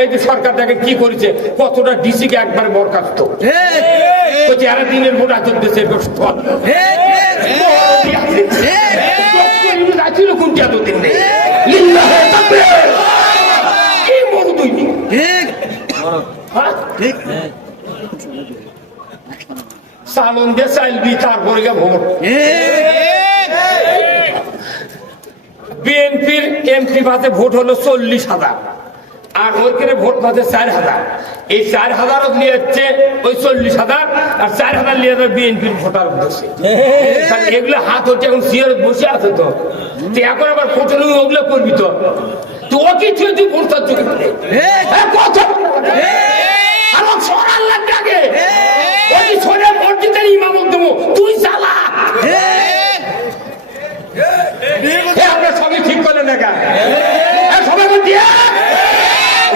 এই যে সরকার দেখেন কি করেছে কতটা ডিসি কে একবার বরখাস্ত। এরা দিনের ভোট আচর দেশে ছিল কোনটি এতদিন নেই। কি মরু হ্যাঁ? সালন দিয়ে চাইলবি তারপরে ভোট। বিএনপির এমপি ভাতে ভোট হলো চল্লিশ হাজার। আর ওইখানে ভোট পাচ্ছে চার হাজার। এই চার হাজারও নিয়ে যাচ্ছে ওই চল্লিশ হাজার আর চার হাজার নিয়ে যাবে বিএনপির ভোটার উদ্দেশ্যে এগুলো হাত হচ্ছে এখন সিয়ার বসে আছে তো। এখন আবার ফটো নিয়ে ওগুলো করবি তো। তো ও কি তুই ভোট চাচ্ছ কথা আর ও সরার লাগবে আগে ওই সরে মসজিদের ইমামত দেবো তুই চালা এ আপনার সবই ঠিক করলেন না কেন? এ সবাই বলছি, এ!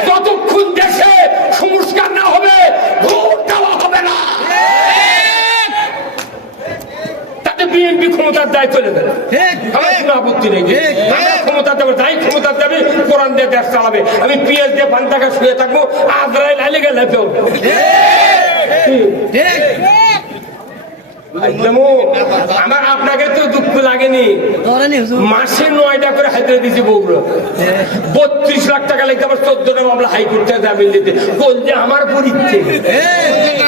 যতক্ষণ দেশে সংস্কার না হবে ভোট দেওয়া হবে না তাতে বিএনপি ক্ষমতার দায় চলে যাবে। আমার কোনো আপত্তি নেই আমরা ক্ষমতা দেবো যাই ক্ষমতা দেবে কোরআন দিয়ে দেশ চালাবে। আমি পিএস দিয়ে শুয়ে থাকব গেলে আমার আপনাকে তো দুঃখ লাগেনি। মাসে নয়টা করে হাইতে দিয়েছি বউগুলো। বত্রিশ লাখ টাকা লেগে আবার চোদ্দটা মামলা হাইকোর্টে জামিন দিতে। বলছে আমার পরীক্ষে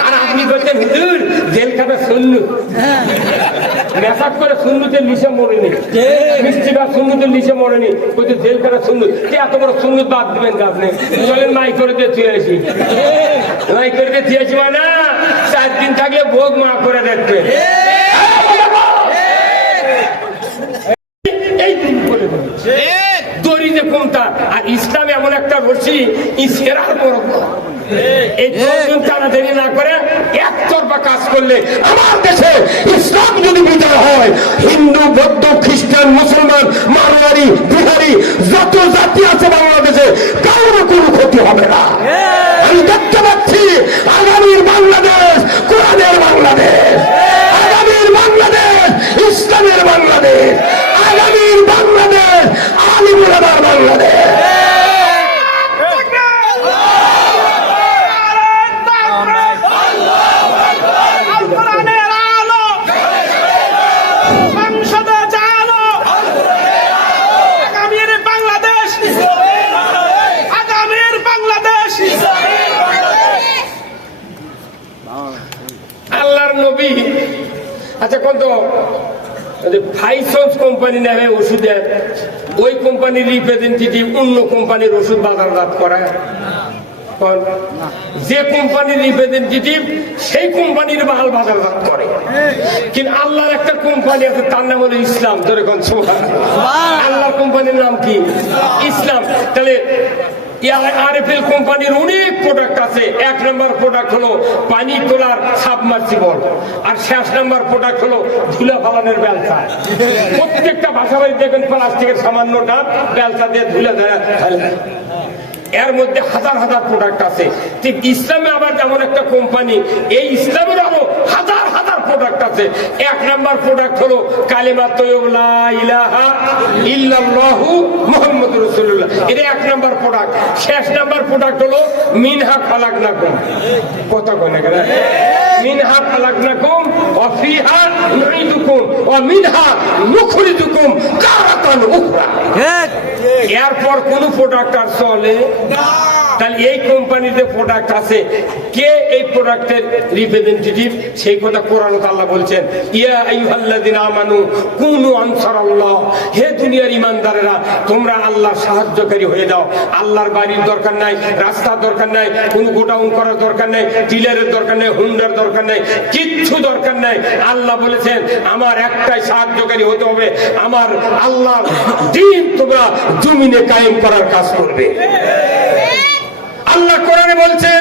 আর আপনি বলছেন হুজুর জেল খাটা শূন্য মেসাজ করে শূন্যতে নিচে মরেনি। মিষ্টিটা শূন্যতে নিচে মরেনি। বলছে জেল খাটা শূন্য কে এত বড় শূন্য বাদ দিবেন আপনি? চলেন মাই করে দিয়ে তুই আসি। মাই করে দিয়ে তুই আসি মানে চার দিন থাকলে ভোগ মা করে দেখবে। এই দিন করে দেবে। দড়িতে কোনটা? আর ইসলাম এমন একটা রশি ইসেরার বড়। এই টানাটানি না করে কাজ করলে আমার দেশে ইসলাম যদি বিচার হয় হিন্দু বৌদ্ধ খ্রিস্টান মুসলমান মারোয়ারি বিহারি যত জাতি আছে বাংলাদেশে কারোর কোনো ক্ষতি হবে না। আমি দেখতে পাচ্ছি আগামীর বাংলাদেশ কোরআনের বাংলাদেশ আগামীর বাংলাদেশ ইসলামের বাংলাদেশ আগামীর বাংলাদেশ আলিমুলামার বাংলাদেশ কোরআনের আলো সংসদে জানো আগামীর বাংলাদেশ আগামীর বাংলাদেশ আল্লাহর নবী আচ্ছা কত ফাইসন্স কোম্পানি নামে ওষুধের ওই কোম্পানির রিপ্রেজেন্টেটিভ অন্য কোম্পানির ওষুধ বাজারজাত করা। যে কোম্পানির রিপ্রেজেন্টেটিভ সেই কোম্পানির মাল বাজারজাত করে। কিন্তু আল্লাহর একটা কোম্পানি আছে তার নাম হলো ইসলাম। ধরে কোন? আল্লাহর কোম্পানির নাম কি? ইসলাম। তাহলে আরএফএল কোম্পানির অনেক প্রোডাক্ট আছে। এক নম্বর প্রোডাক্ট হলো পানি তোলার সাবমার্সিবল আর শেষ নম্বর প্রোডাক্ট হলো ধুলা ফালানোর বেলচা। প্রত্যেকটা ভাষা বাড়ি দেখবেন প্লাস্টিকের সামান্য ডাব বেলচা দিয়ে ধুলে ধরে। এর মধ্যে হাজার হাজার প্রোডাক্ট আছে। ঠিক ইসলামে আবার যেমন একটা কোম্পানি এই ইসলামের আরও হাজার হাজার প্রোডাক্ট আছে। এক নাম্বার প্রোডাক্ট হলো কালিমা ইলাহা ইল্লাল্লাহু মুহাম্মদুর এটা এক নাম্বার প্রোডাক্ট শেষ নাম্বার প্রোডাক্ট হলো মিনহা ফালাক না কথা কোন? এখানে মিনহা খালাকনাকুম ওয়া ফিহা নুইদুকুম ওয়া মিনহা নুখরিজুকুম তারাতান উখরা। এরপর কোন প্রোডাক্ট আর চলে? তাহলে এই কোম্পানির যে প্রোডাক্ট আছে। কে এই প্রোডাক্টের রিপ্রেজেন্টেটিভ সেই কথা কোরআন আল্লাহ বলছেন, ইয়া আইয়ুহাল্লাযিনা আমানু কুনু আনসারাল্লাহ। হে দুনিয়ার ইমানদারেরা তোমরা আল্লাহর সাহায্যকারী হয়ে যাও। আল্লাহর বাড়ির দরকার নাই, রাস্তার দরকার নাই, কোন গোডাউন করার দরকার নাই টিলারের দরকার নেই, হুন্ডার দরকার নেই, কিচ্ছু দরকার নাই। আল্লাহ বলেছেন, আমার একটাই সাহায্যকারী হতে হবে। আমার আল্লাহ দিন তোমরা জমিনে কায়েম করার কাজ করবে। আল্লাহ কোরআনে বলছেন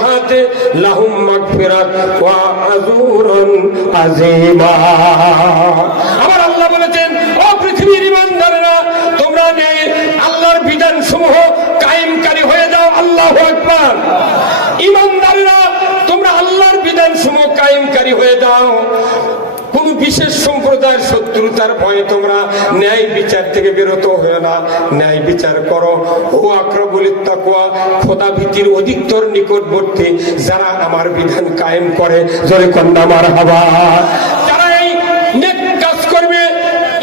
সালিহাতি লাহুম মাগফিরাত ওয়া আজরুন আযীমা। আমার আল্লাহ বলেছেন, ও পৃথিবীর ইমানদারেরা, তোমরা যে আল্লাহর বিধান সমূহ কায়েমকারী হয়ে যাও, আল্লাহ আকবার। ইমানদারেরা, তোমরা আল্লাহর বিধান সমূহ কায়েমকারী হয়ে যাও। বিশেষ সম্প্রদায়ের শত্রুতার ভয়ে তোমরা ন্যায় বিচার থেকে বিরত হয়ে না। ন্যায় বিচার করো। ও আক্রবলিত তাকুয়া খোদা ভীতির অধিকতর নিকটবর্তী যারা আমার বিধান কায়েম করে। জোরে কন্যা মার হাবা যারা এই নেক কাজ করবে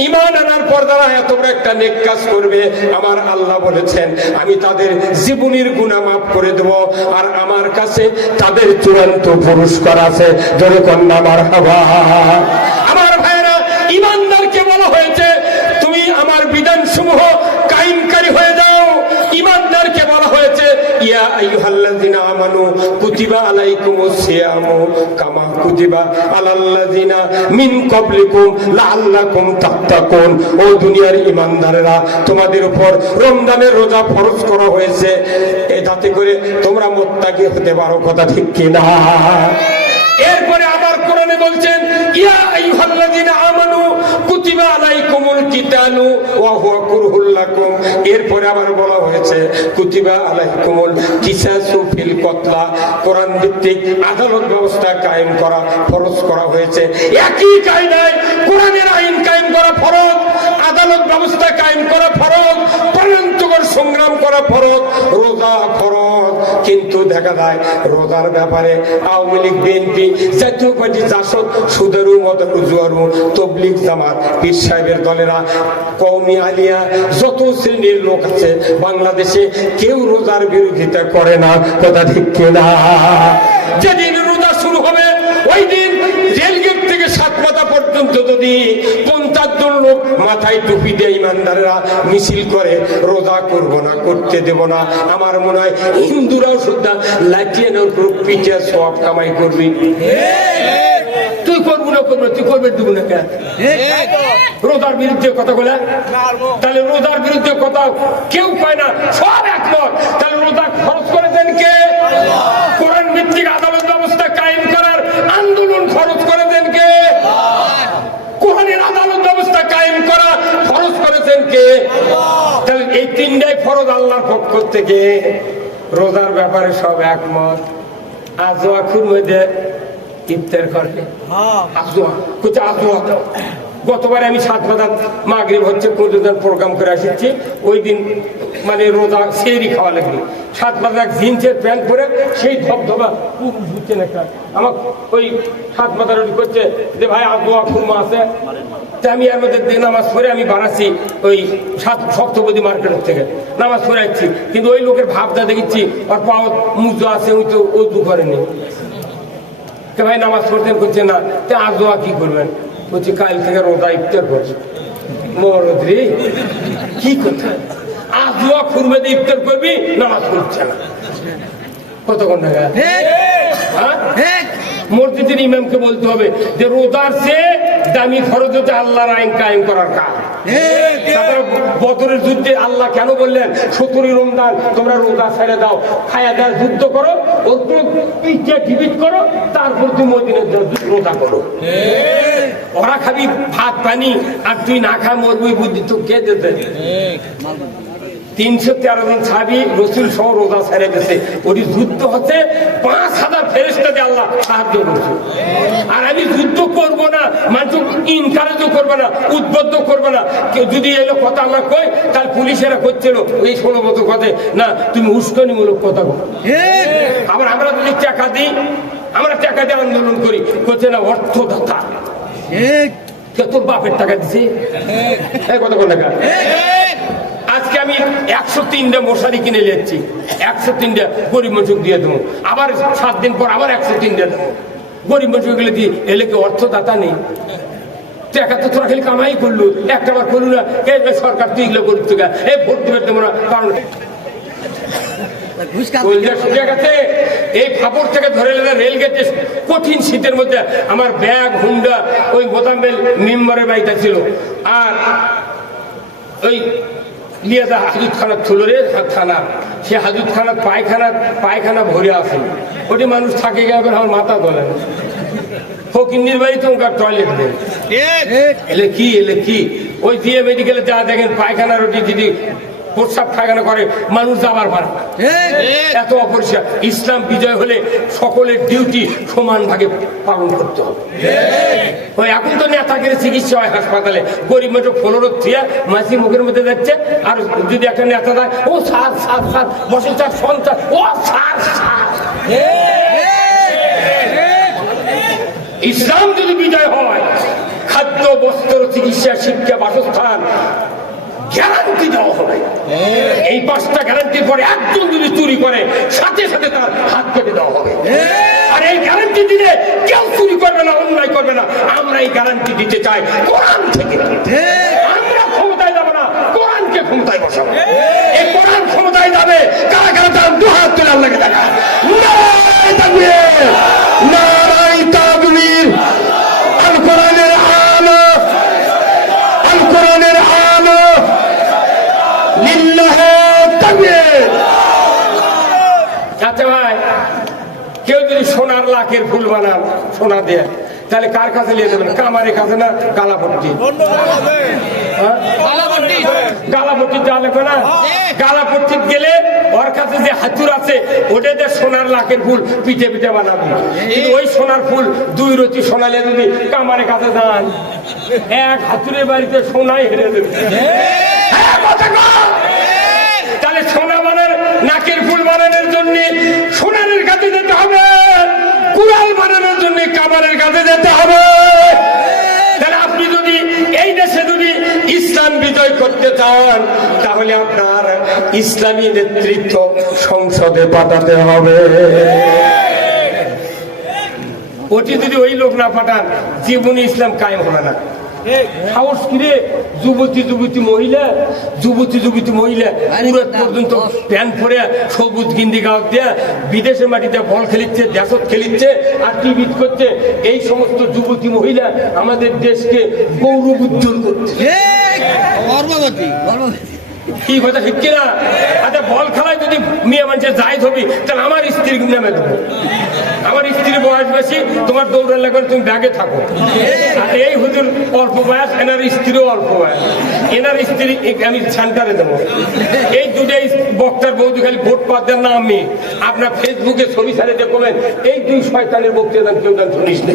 ইমান আনার পর এত বড় একটা নেক কাজ করবে। আমার আল্লাহ বলেছেন, আমি তাদের জীবনীর গুণা মাফ করে দেব, আর আমার কাছে তাদের চূড়ান্ত পুরস্কার আছে। জোরে কন্যা মার হাবা আমার ভাইরা ইমানদারকে বলা হয়েছে, তুমি আমার বিধান সমূহ কায়েমকারী হয়ে যাও। ইমানদারকে বলা ও দুনিয়ার তোমাদের উপর রমজানের রোজা ফরজ করা হয়েছে। এ যাতে করে তোমরা মোত্তাকি হতে পারো, কথা ঠিক কিনা? এরপরে আবার কোরআনে বলছেন, ইয়া আমানু কুতিবা আলাইকুমুল ওয়া হুয়া কুরহুল লাকুম। এরপরে আবার বলা হয়েছে, কুতিবা আলাইকুমুল কিসাসু ফিল কতলা। কোরআন ভিত্তিক আদালত ব্যবস্থা কায়েম করা, ফরজ করা হয়েছে। একই কায়দায় কোরআনের আইন কায়েম করা ফরজ, আদালত ব্যবস্থা কায়েম করা ফরজ প্রাণান্তকর সংগ্রাম করা ফরজ, রোজা ফরজ কিন্তু দেখা যায়, রোজার ব্যাপারে Awami League, BNP, Jatiya party, Jasad সুদারু মদারু জুয়ারু তবলিগ জামাত, পীর সাহেবের দলেরা কৌমি আলিয়া, যত শ্রেণির লোক আছে, বাংলাদেশে কেউ রোজার বিরোধিতা করে না, কথা ঠিক কিনা? যেদিন রোজা শুরু হবে, ওই দিন রেলগেট থেকে সাত মাথা পর্যন্ত যদি মাথায় টুপি দিয়ে ইমানদারেরা মিছিল করে, রোজা করব না, করতে দেব না। আমার মনে হয় হিন্দুরাও শুদ্ধা লাঠিয়ে নেওয়ার পিঠে সব কামাই করবি। তুই করব না করব তুই করবে না রোজার বিরুদ্ধে কথা বলে। তাহলে রোজার বিরুদ্ধে কথা কেউ পায় না, সব তাহলে খরচ করে দেন কে? কোরআন ভিত্তিক আদালত ব্যবস্থা কায়েম করার আন্দোলন খরচ করে দেন কে কোরআনের আদালত ব্যবস্থা কায়েম করা খরচ করেছেন কে? তাহলে এই তিনটাই ফরজ আল্লাহর পক্ষ থেকে রোজার ব্যাপারে সব একমত। আজোয়া খুর মধ্যে ইফতার করে। আজোয়া কোথায় আজোয়া দাও। গতবার আমি সাত বাদাম মাগরিব হচ্ছে কোনদিন প্রোগ্রাম করে আসছি ওই দিন মানে রোজা সেরি খাওয়া লাগবে। সাত বাদা জিন্সের প্যান্ট পরে সেই ধবধবা পুরুষ হচ্ছে না একটা। আমার ওই সাত মাথা রুটি করছে যে, ভাই আবহাওয়া খুরমা আছে। আমি এর মধ্যে নামাজ পড়ে আমি বাড়াচ্ছি ওই সাত সপ্তপদী মার্কেটের থেকে। নামাজ পড়ে আসছি। কিন্তু ওই লোকের ভাবটা দেখেছি, ওর পাও মুজো আছে ওই তো উজু করেনি। ভাই, নামাজ পড়তেন করছে না। তে আজোয়া কি করবেন? বলছি কাল থেকে রোজা ইফতার করছে মরদ্রি কি কথা খুরবে দিয়ে ইফতার করবি নামাজ পড়ছে না কতক্ষণ টাকা মসজিদের ইমামকে বলতে হবে যে রোজার দামি খরচ হচ্ছে আল্লাহর আইন কায়েম করার কাজ বদরের যুদ্ধে আল্লাহ কেন বললেন? সতেরোই রমজান তোমরা রোজা ছেড়ে দাও। খায়া দেয় যুদ্ধ করো ওর পিঠে টিভিট করো তারপর তুমি মদিনের রোজা করো। ওরা খাবি ভাত, পানি, আর তুই না খা, মরবি বুদ্ধি তো কে দেবে? তিনশো তেরো জন সাবি রসুল সহ রোজা ছেড়ে গেছে। ওটি যুদ্ধ হচ্ছে, পাঁচ হাজার ফেরেস্তা দিয়ে আল্লাহ সাহায্য করছে। আর আমি যুদ্ধ করব না, মানুষ ইনকারেজও করবে না, উদ্বুদ্ধ করবে না। কেউ যদি এলো কথা আমরা কই তাহলে পুলিশেরা করছিল। এই ষোলো মতো কথা, না, তুমি উস্কানিমূলক কথা বলো। আবার আমরা যদি টাকা দিই, আমরা টাকা দিয়ে আন্দোলন করি করছে না, অর্থদাতা। তোর বাপের টাকা দিছে। কোন টাকা আজকে আমি একশো তিনটা মশারি কিনে নিচ্ছি একশো তিনটা গরিব মানুষ দিয়ে দেবো। আবার সাত দিন পর আবার একশো তিনটা দেবো। গরিব মানুষগুলো দিয়ে এলে কি অর্থদাতা নেই? টাকা তো তোরা খালি কামাই করল। একটা বার করল না সরকার তুই এগুলো করছ গা এই ভোট দেবে কারণ গেছে এই ফাপড় থেকে ধরে এলে রেল গেছে। কঠিন শীতের মধ্যে আমার ব্যাগ হুন্ডা ওই মেম্বারের বাড়িটা ছিল। আর ওই লিয়াদা হাজুদ খানা ছিল থানা। সে হাজুদ খানা পায়খানা পায়খানা ভরে আছে। ওটি মানুষ থাকে গিয়ে আমার মাথা তোলে ফকিন্নির বাড়িতে ওখানে টয়লেট নেই এলে কি এলে কি? ওই দিয়ে মেডিকেলে যা দেখেন পায়খানা রুটি যদি প্রস্রাব পায়খানা করে মানুষ যাবার পারে না। এত অপরিষ্কার। ইসলাম বিজয় হলে সকলের ডিউটি সমান ভাগে পালন করতে হবে। ওই এখন তো নেতাকে চিকিৎসা হয় হাসপাতালে। গরিব মেট্রো পনেরো থিয়া মাসি মুখের মধ্যে যাচ্ছে আর যদি একটা নেতা দেয় ও সার সার সার বসে চার সন্তান ও সার সার। ইসলাম যদি বিজয় হয় খাদ্য বস্ত্র চিকিৎসা শিক্ষা বাসস্থান গ্যারান্টি দেওয়া হবে। এই পাঁচটা গ্যারান্টির পরে একজন যদি চুরি করে সাথে সাথে তার হাত কেটে দেওয়া হবে। আর এই গ্যারান্টি দিলে কেউ চুরি করবে না অন্যায় করবে না। আমরা এই গ্যারান্টি দিতে চাই কোরআন থেকে। আমরা ক্ষমতায় যাব না কোরআনকে ক্ষমতায় বসাবো। এই কোরআন ক্ষমতায় যাবে কারা কারা তার দু হাত তুলে আল্লাহকে দেখা নারায় তাকবীর নারায় তাকবীর আল কোরআনের আলো আল কোরআনের আলো লিল্লাহে তাকবীর আচ্ছা ভাই, কেউ যদি সোনার লাখের ফুল বানান, সোনা দিয়ে, তাহলে কার কাছে নিয়ে যাবেন? কামারের কাছে না গালাপট্টি হ্যাঁ? গালাপট্টি যা লেখো না? গালাপট্টি গেলে ওর কাছে যে হাতুর আছে, ওটা দিয়ে সোনার লাখের ফুল পিঠে পিঠে বানাবি। ওই সোনার ফুল দুই রতি সোনালে যদি কামারের কাছে যান এক হাতুরের বাড়িতে সোনাই হেরে দেবে হ্যাঁ, কথা কও। তাহলে সোনা বানার নাকের ফুল বানানোর জন্য সোনারের কাছে যেতে হবে, কুড়াল বানানোর জন্য কামারের কাছে যেতে হবে। তাহলে আপনি যদি এই দেশে যদি ইসলাম বিজয় করতে চান, তাহলে আপনার ইসলামী নেতৃত্ব সংসদে পাঠাতে হবে। ওটি যদি ওই লোক না পাঠান, জীবনে ইসলাম কায়েম হবে না। সাহস কিরে? যুবতী যুবতী মহিলা যুবতী যুবতী মহিলা পুরো পর্যন্ত প্যান্ট পরে সবুজ গিন্দি গাও দেয়া বিদেশের মাটিতে বল খেলিচ্ছে দেশত খেলিচ্ছে আর টিভি করছে। এই সমস্ত যুবতী মহিলা আমাদের দেশকে গৌরব উজ্জ্বল করছে গর্ভবতী। কি কথা ঠিক কিনা আচ্ছা বল খেলায় যদি মেয়ে মানুষের যাই হবি, তাহলে আমার স্ত্রীর নামে দেবো। আমার স্ত্রীর বয়স বেশি, তোমার দৌড়ান লাগবে তুমি ব্যাগে থাকো। এই হুজুর অল্প বয়স, এনার স্ত্রীও অল্প বয়স। এনার স্ত্রী আমি সেন্টারে দেবো। এই দুটাই বক্তার বৌদি খালি ভোট দেন না আমি। আপনার ফেসবুকে ছবি ছাড়ে দেখবেন, এই দুই শয়তানের বক্তৃতা কেউ দেন শুনিস না।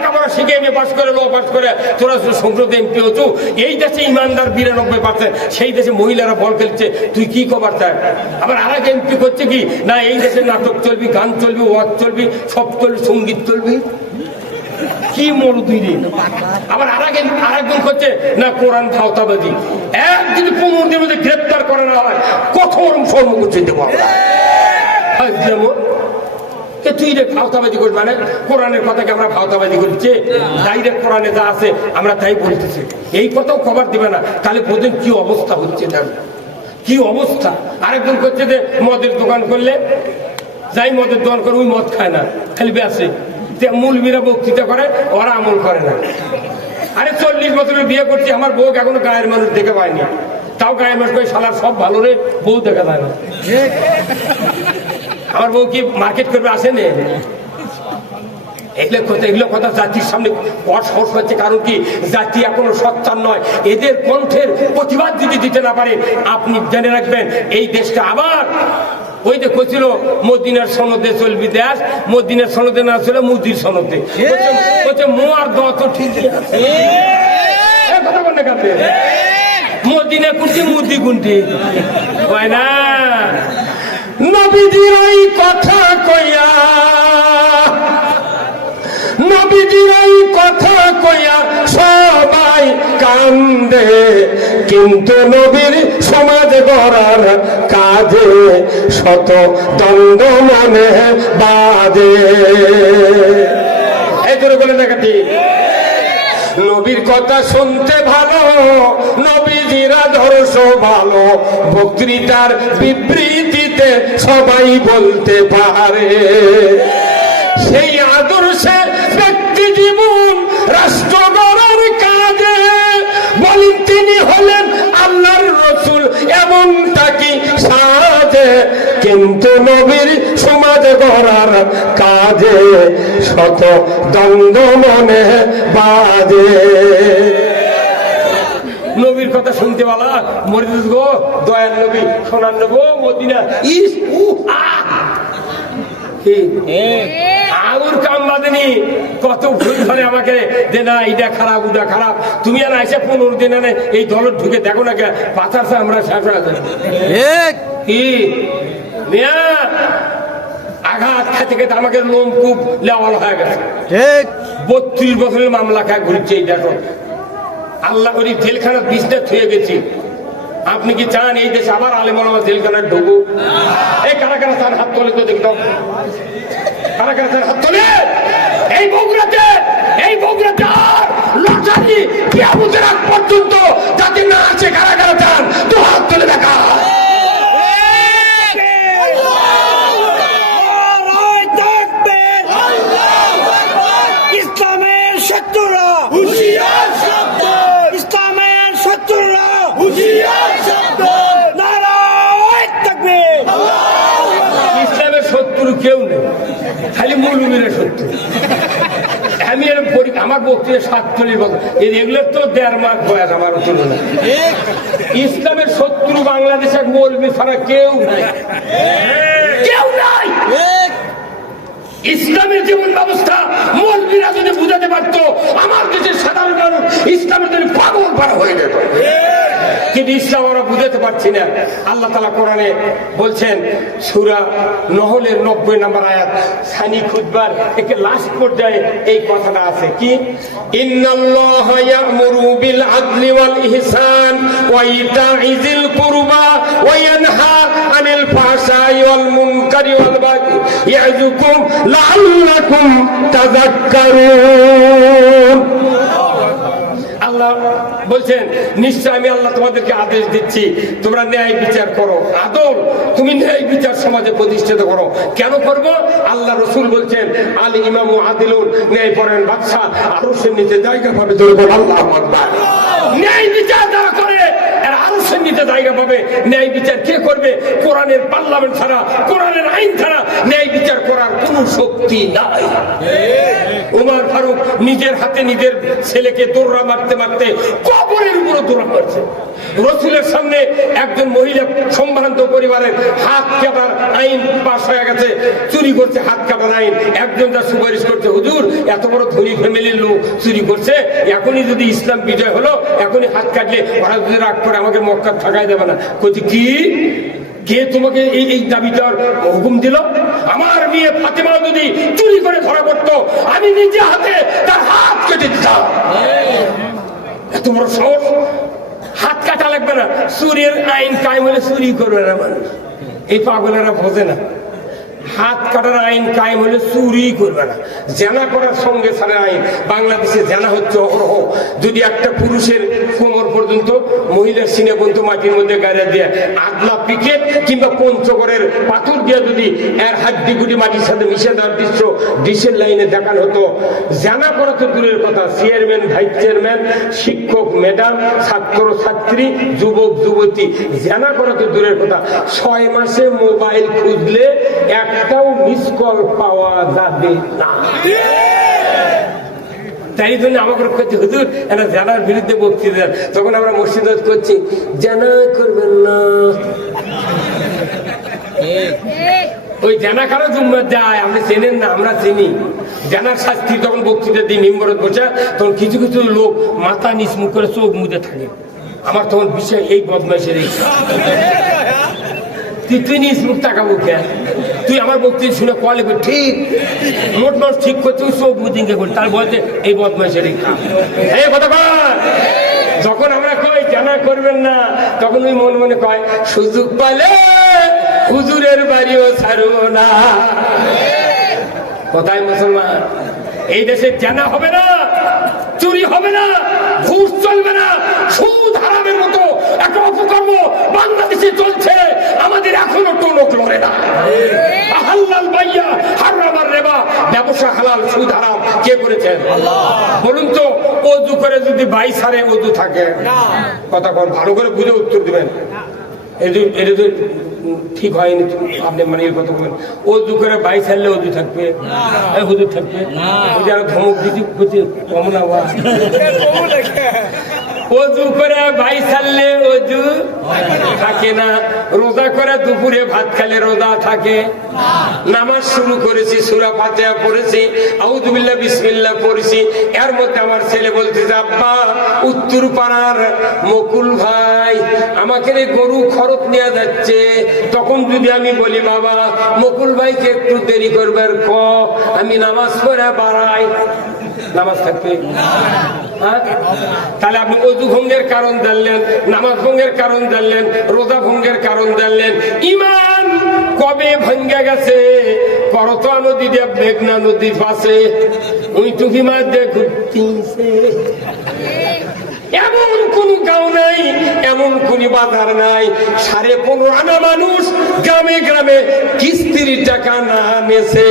লেখাপড়া শিখে এমএ পাস করে, ল পাস করে, তোরা সংসদে এমপি হচ্ছু। এই দেশে ইমানদার বিরানব্বই পার্সেন্ট সেই দেশে মহিলারা বল খেলছে। তুই কি খবর চায় আবার আর এক এমপি করছে কি? না, এই দেশে নাটক চলবি, গান চলবি, ওয়াজ চলবি, সব চলবি, সংগীত চলবি। কি মর দুই দিন আবার আর এক আর একজন করছে, না, কোরআন ভাওতাবাদী এক যদি পনেরো দিনের মধ্যে গ্রেপ্তার করে না হয় কঠোর কর্মসূচি দেবো। যেমন কে তুই রে মানে কোরআনের আমরা কোরআনে যা আমরা তাই বলতেছি। এই কথাও খবর দিবে না। তাহলে কি অবস্থা হচ্ছে কি অবস্থা? আরেকজন করছে যে, মদের দোকান করলে যাই মদের দোকান করে, ওই মদ খায় না। খালি বেসে মূলবীরা বক্তৃতা করে, ওরা আমল করে না। আরে চল্লিশ বছরের বিয়ে করছি, আমার বউ এখনও গায়ের মানুষ দেখে পায়নি তাও গায়ের মানুষ করে সব ভালো রে, বউ দেখা যায় না। আমার বউ কি মার্কেট করবে আসেনি? এগুলো কথা এগুলো কথা জাতির সামনে অসহস হচ্ছে কারণ কি জাতি এখনও সচ্চার নয়। এদের কণ্ঠের প্রতিবাদ যদি দিতে না পারে আপনি জেনে রাখবেন এই দেশটা আবার ওই যে কছিল মদিনার সনদে চলবি দেশ মদিনার সনদে না ছিল মুদির সনদে। বলছে- মো আর দ তো ঠিক আছে। কথা বল মদিনা কুন্টি মুদি কুন্টি হয় না? নবীজির ওই কথা কইয়া, নবীজির ওই কথা কইয়া সবাই কান্দে। কিন্তু নবীর সমাজ গড়ার কাজে শত দ্বন্দ্ব মনে বাজে। এই বলে না নবীর কথা শুনতে ভালো, নবীজিরা ধরস ভালো, বক্তৃতার বিবৃতিতে সবাই বলতে পারে। সেই আদর্শে ব্যক্তি জীবন রাষ্ট্র গড়ার কাজে। বলেন, তিনি হলেন আল্লাহর রসুল এমন তাকি সাজে? কিন্তু নবীর সমাজ গড়ার কাজে শত দ্বন্দ্ব মনে বাজে। নবীর কথা শুনতে পালা? মরিদ গো দয়ার নবী সোনার নবো মদিনা। ইস উ আগুর কাম বাঁধেনি। কত ভুল ধরে আমাকে যে না এটা খারাপ ওটা খারাপ। তুমি আর এসে পনেরো দিন আনে এই দলের ঢুকে দেখো না আমরা কি? আঘাত খেতে খেতে আমাকে লোম খুব লেওয়াল হয়ে গেছে। ঠিক বত্রিশ বছরের মামলা খায় ঘুরছে এই দেখো আল্লাহ করি জেলখানা বিষটা থুয়ে গেছি। আপনি কি চান এই দেশে আবার আলে আলেমা জেলখানায় ঢুকু এই কারা কারা তার হাত তোলে তো দেখতাম কারা কারা তার হাত তোলে? এই বগুড়াতে এই বগুড়াতে আর লটারি আগ পর্যন্ত যাতে না আছে কারা কারা চান, তো হাত তোলে দেখা নারায় তাকবীর! ইসলামের শত্রুরা ইসলামের শত্রুরা নারায় তাকবীর! ইসলামের শত্রু কেউ নেই। খালি মৌলবীরা শত্রু আমি এরকম করি আমার বক্তৃতা সাতচল্লিশ বছর এগুলোর তো দেড় মাস বয়স আমার ইসলামের শত্রু বাংলাদেশ এক মৌলবী ছাড়া কেউ নাই। কেউ নাই! ইসলামের জীবন ব্যবস্থা মৌলবীরা যদি বুঝাতে পারতো, আমার দেশের সাধারণ মানুষ ইসলামের জন্য পাগল পাড়া হয়ে যেত। কিন্তু ইসলাম আমরা বুঝাতে পারছি না। আল্লাহ তালা কোরআনে বলছেন সুরা নহলের নব্বই নম্বর আয়াত সানি খুদবার একে লাস্ট পর্যায়ে এই কথাটা আছে। কি? ইন্নাল্লাহ ইয়ামুরু বিল আদলি ওয়াল ইহসান ওয়া ইতা'i কুরবা ওয়া ইয়ানহা আনিল ফাহশাই ওয়াল মুনকারি ওয়াল বাগি ইয়াযুকুম লাআল্লাকুম তাযাক্কারুন। আল্লাহ বলছেন, নিশ্চয় আমি আল্লাহ তোমাদেরকে আদেশ দিচ্ছি, তোমরা ন্যায় বিচার করো। আদল তুমি ন্যায় বিচার সমাজে প্রতিষ্ঠিত করো। কেন করব? আল্লাহ রসুল বলছেন, আলী ইমামু আদিলুন, ন্যায় পরেন বাদশাহ আরও সে নিচে জায়গা পাবে তোর আল্লাহ। ন্যায় বিচার যারা করে এরা আরও সে নিতে জায়গা পাবে। ন্যায় বিচার কে করবে? কোরআনের পার্লামেন্ট ছাড়া, কোরআনের আইন ছাড়া ন্যায় বিচার করার কোনো শক্তি নাই। উমার ফারুক নিজের হাতে নিজের ছেলেকে দৌড়া মারতে মারতে কবরের উপরে দৌড়া মারছে। রসুলের সামনে একজন মহিলা সম্ভ্রান্ত পরিবারের হাত কাটার আইন পাশ হয়ে গেছে, চুরি করছে হাত কাটার আইন। একজন তার সুপারিশ করছে, হুজুর, এত বড় ধনী ফ্যামিলির লোক চুরি করছে, এখনই যদি ইসলাম বিজয় হলো, এখনই হাত কাটলে ওরা যদি রাগ করে, আমাকে মক্কা থাকাই দেবে না। কি? কে তোমাকে এই এই দাবিটার হুকুম দিল? আমার মেয়ে ফাতেমা যদি চুরি করে ধরা পড়তো, আমি নিজে হাতে তার হাত কেটে দিতাম। এত বড় সাহস। হাত কাটা লাগবে না। চুরির আইন কায়েম হলে চুরি করবে না মানুষ। এই পাগলেরা বোঝে না। হাত কাটার আইন কায়েম হলে চুরি করবে না। জেনা করার সঙ্গে সারে আইন। বাংলাদেশে জেনা হচ্ছে অহরহ যদি একটা পুরুষের কোমর পর্যন্ত মহিলার সিনে পর্যন্ত মাটির মধ্যে গাড়ি দিয়ে আগলা পিকে কিংবা পঞ্চগড়ের পাথর দিয়ে যদি এর হাড্ডি গুটি মাটির সাথে মিশে দেওয়ার দৃশ্য ডিশের লাইনে দেখানো হতো, জানা করা তো দূরের কথা। চেয়ারম্যান, ভাইস চেয়ারম্যান, শিক্ষক, ম্যাডাম, ছাত্র, ছাত্রী, যুবক, যুবতী, জানা করা তো দূরের কথা। ছয় মাসে মোবাইল খুঁজলে একটাও মিস কল পাওয়া যাবে না। তাই জন্য আমাকে করছে হুজুর এটা জানার বিরুদ্ধে বক্তৃতা দেন। তখন আমরা মসজিদ করছি, জানা করবেন না। ওই জানা কারও জুম্মার যায়, আপনি চেনেন না, আমরা চিনি। জানার শাস্তি তখন বক্তৃতা দিই মেম্বরত বসে। তখন কিছু কিছু লোক মাথা নিচ মুখ করে চোখ মুদে থাকে। আমার তখন বিষয় এই বদমাইশের তুই তুই নিজ মুখ তাকাবো কেন? তুই আমার বক্তৃতা শুনে কলে ঠিক। মোট মোট ঠিক করছে চোখ মুদিঙ্গে করি তার বলতে এই বদমাইশের যখন আমরা কই, জানা করবেন না, তখন ওই মন মনে কয়, সুযোগ পালে হুজুরের বাড়িও ছাড়ো না। কোথায় মুসলমান, এই দেশে জানা হবে না, চুরি হবে না, ঘুষ চলবে না, সুদ হারামের মতো একটা অপকর্ম বাংলাদেশে চলছে। আমাদের এখনও টনক লড়ে না। হাল্লাল বাইয়া হারামার রেবা ব্যবসা হালাল সুদ হারাম কে করেছেন বলুন তো অজু করে যদি বাইশ হারে অজু থাকে কথা কন ভালো করে বুঝে উত্তর দিবেন। এটা তো ঠিক হয়নি। আপনি মানে এই কথা বলেন অজু করে বাইশ হারলে অজু থাকবে? হুজুর থাকবে? ওই যারা ধমক দিচ্ছি বুঝছি কম না হওয়া অজু করে ভাই ছাড়লে অজু থাকে না। রোজা করে দুপুরে ভাত খেলে রোজা থাকে। নামাজ শুরু করেছি, সুরা ফাতেহা পড়েছি আউদুবিল্লাহ বিসমিল্লা পড়েছি। এর মধ্যে আমার ছেলে বলছে যে আব্বা, উত্তর পাড়ার মকুল ভাই আমাকে রে গরু খরচ নেওয়া যাচ্ছে। তখন যদি আমি বলি, বাবা, মকুল ভাইকে একটু দেরি করবার ক, আমি নামাজ পড়ে বাড়াই। নামাজ থাকবে? হ্যাঁ? তাহলে আপনি অজু ভঙ্গের কারণ জানলেন, নামাজ ভঙ্গের কারণ জানলেন, রোজা ভঙ্গের কারণ জানলেন। ইমান কবে ভঙ্গে গেছে? করতোয়া নদী দিয়ে মেঘনা নদীর পাশে ওই টুকি মাছ দিয়ে এমন কোন গাঁও নাই, এমন কোন বাজার নাই। সাড়ে পনেরো আনা মানুষ গ্রামে গ্রামে কিস্তির টাকা না নেছে।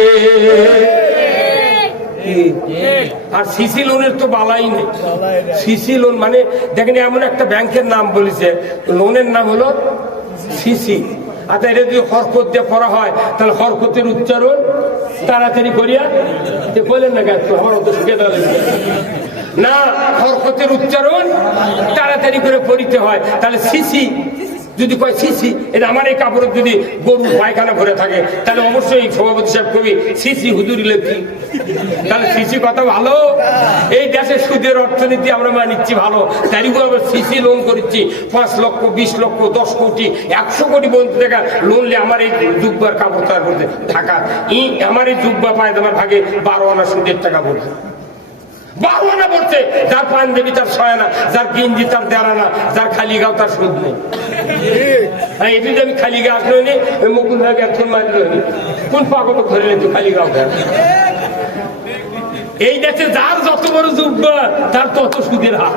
আর সিসি লোনের তো বালাই নেই। সিসি লোন মানে দেখেন এমন একটা ব্যাংকের নাম বলেছে লোনের নাম হলো সিসি। আচ্ছা এটা যদি হরকত দিয়ে পড়া হয় তাহলে হরকতের উচ্চারণ তাড়াতাড়ি করিয়া বললেন না কেন? আমার অত শিখে না হরকতের উচ্চারণ তাড়াতাড়ি করে পড়িতে হয়। তাহলে সিসি যদি কয় সিসি এটা আমার এই কাপড়ের যদি গরু পায়খানা ভরে থাকে, তাহলে অবশ্যই সভাপতি সাহেব কবি সিসি হুজুরি লেখি তাহলে সিসি কথা ভালো। এই দেশে সুদের অর্থনীতি আমরা মানিচ্ছি ভালো, তারই আবার সিসি লোন করেছি পাঁচ লক্ষ, বিশ লক্ষ, দশ কোটি, একশো কোটি পর্যন্ত টাকা লোন নিয়ে আমার এই যুগবার কাপড় তৈরি করতে থাকা। ই, আমার এই জুব্বা পায় তোমার ভাগে বারো আনা সুদের টাকা বলছে বারো আনা বলছে, যার পাঞ্জাবি তার আনা যার গেঞ্জি তার দেড়া না, যার খালি গাও তার সুদ নেই। হ্যাঁ এটি আমি খালি গা আসলো নি মুকুল ভাগে একজন মারলো নি কোন পাগল ধরে নিত খালি গাও এই দেশে যার যত বড় যোগ্য তার তত সুদের হার।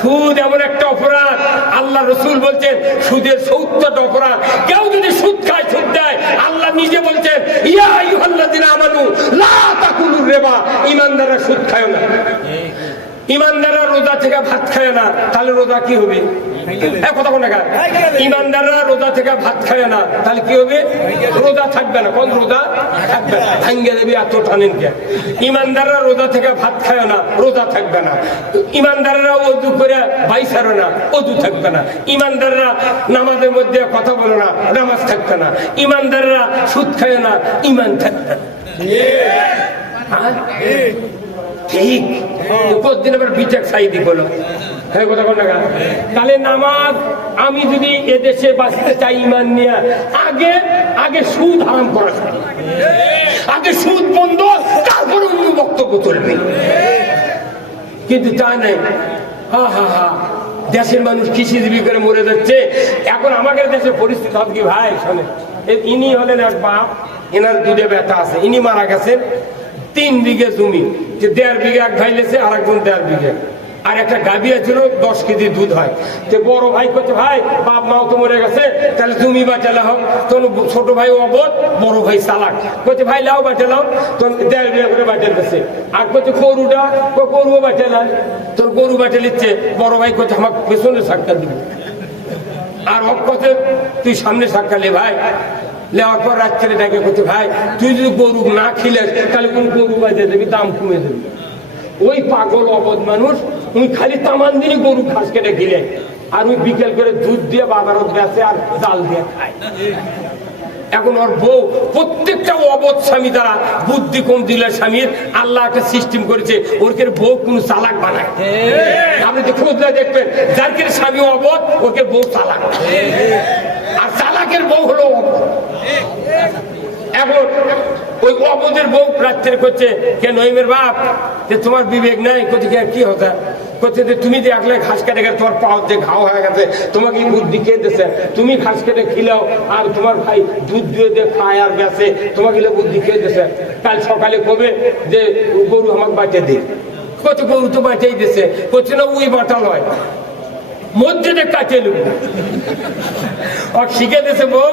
সুদ এমন একটা অপরাধ। আল্লাহ রসুল বলছেন, সুদের সত্তরটা অপরাধ। কেউ যদি সুদ খায়, সুদ দেয়, আল্লাহ নিজে বলছেন, ইয়া ইউহাল্লাযিনা আমানু, লা তাকুলুর রেবা। ইমানদাররা সুদ খায় না। ইমানদাররা রোজা থেকে ভাত খায় না তাহলে রোজা কি হবে? কথা কোন ইমানদাররা রোজা থেকে ভাত খায় না তাহলে কি হবে? রোজা থাকবে না। কোন রোজা? থাকবে না। ভাঙ্গে দেবে এত টানেন কে? ইমানদাররা রোজা থেকে ভাত খায় না রোজা থাকবে না। ইমানদাররা অজু করে বাইসারো না অজু থাকবে না। ইমানদাররা নামাজের মধ্যে কথা বলে না নামাজ থাকবে না। ইমানদাররা সুদ খায় না ইমান থাকবে না। হ্যাঁ? ঠিক। কতদিন আবার বিটেক সাইদি হলো হ্যাঁ কথা কোন টাকা তাহলে নামাজ আমি যদি এদেশে বাঁচতে চাই ইমান নিয়ে, আগে আগে সুদ হারাম করা। আগে সুদ বন্ধ, তারপরে অন্য বক্তব্য চলবে। কিন্তু তা নাই। হা হা হা। দেশের মানুষ কৃষিজীবী করে মরে যাচ্ছে। এখন আমাদের দেশের পরিস্থিতি হবে কি ভাই? শোনে ইনি হলেন এক বাপ, এনার দুধে ব্যথা আছে। ইনি মারা গেছেন। তিন বিঘে জমি, যে দেড় বিঘে এক ভাই লেছে আর একজন দেড় বিঘে। আর একটা গাভি ছিল দশ কেজি দুধ হয়। তো বড় ভাই করছে ভাই, বাপ মাও তো মরে গেছে, তাহলে তুমি বাঁচালে হোক। তখন ছোট ভাই অবধ, বড় ভাই চালাক। করছে ভাই লাও বাঁচালাম তখন দেড় বিঘা করে বাঁচাল গেছে। আর করছে গরুটা গরুও বাঁচালাম তোর গরু বাঁচে নিচ্ছে। বড় ভাই করছে আমার পেছনে সাক্ষাৎ দিবি। আর কথা তুই সামনে সাক্ষালে ভাই। লেওয়ার পর রাত্রে ডাকে করছে ভাই তুই যদি গরু না খিলেস তাহলে কোন গরু বাজে দেবি? দাম কমে দেবি ওই পাগল অবধ মানুষ উনি খালি তামান দিনই গরু ঘাস কেটে গিলে আর ওই বিকেল করে দুধ দিয়ে বাজারত বেচে আর জাল দিয়ে খায়। এখন ওর বউ প্রত্যেকটা অবধ স্বামী দ্বারা বুদ্ধি কম দিলে স্বামীর আল্লাহ একটা সিস্টেম করেছে ওর কে বউ কোন চালাক বানায়। আপনি তো খুঁজলে দেখবেন যার স্বামী অবধ ওকে বউ চালাক। আর চালাকের বউ হলো অবধ এখন ওই অবদের বউ রাত্রে করছে, কে নইমের বাপ? যে তোমার বিবেক নাই? কোথেকে কি হতা করছে যে তুমি যে একলাই ঘাস কেটে গেছে তোমার পাও যে ঘাও হয়ে গেছে, তোমাকে বুদ্ধি কে দিছে? তুমি ঘাস কেটে খিলাও, আর তোমার ভাই দুধ দিয়ে দিয়ে খায় আর বেছে তোমাকে বুদ্ধি কে দিছে? কাল সকালে কবে যে গরু আমাকে বাঁচে দিই কত গরু তো বাঁচাই দিছে। করছে না, ওই বাঁটা নয়। মধ্যে কাটে নেব আর শিখে দিছে বউ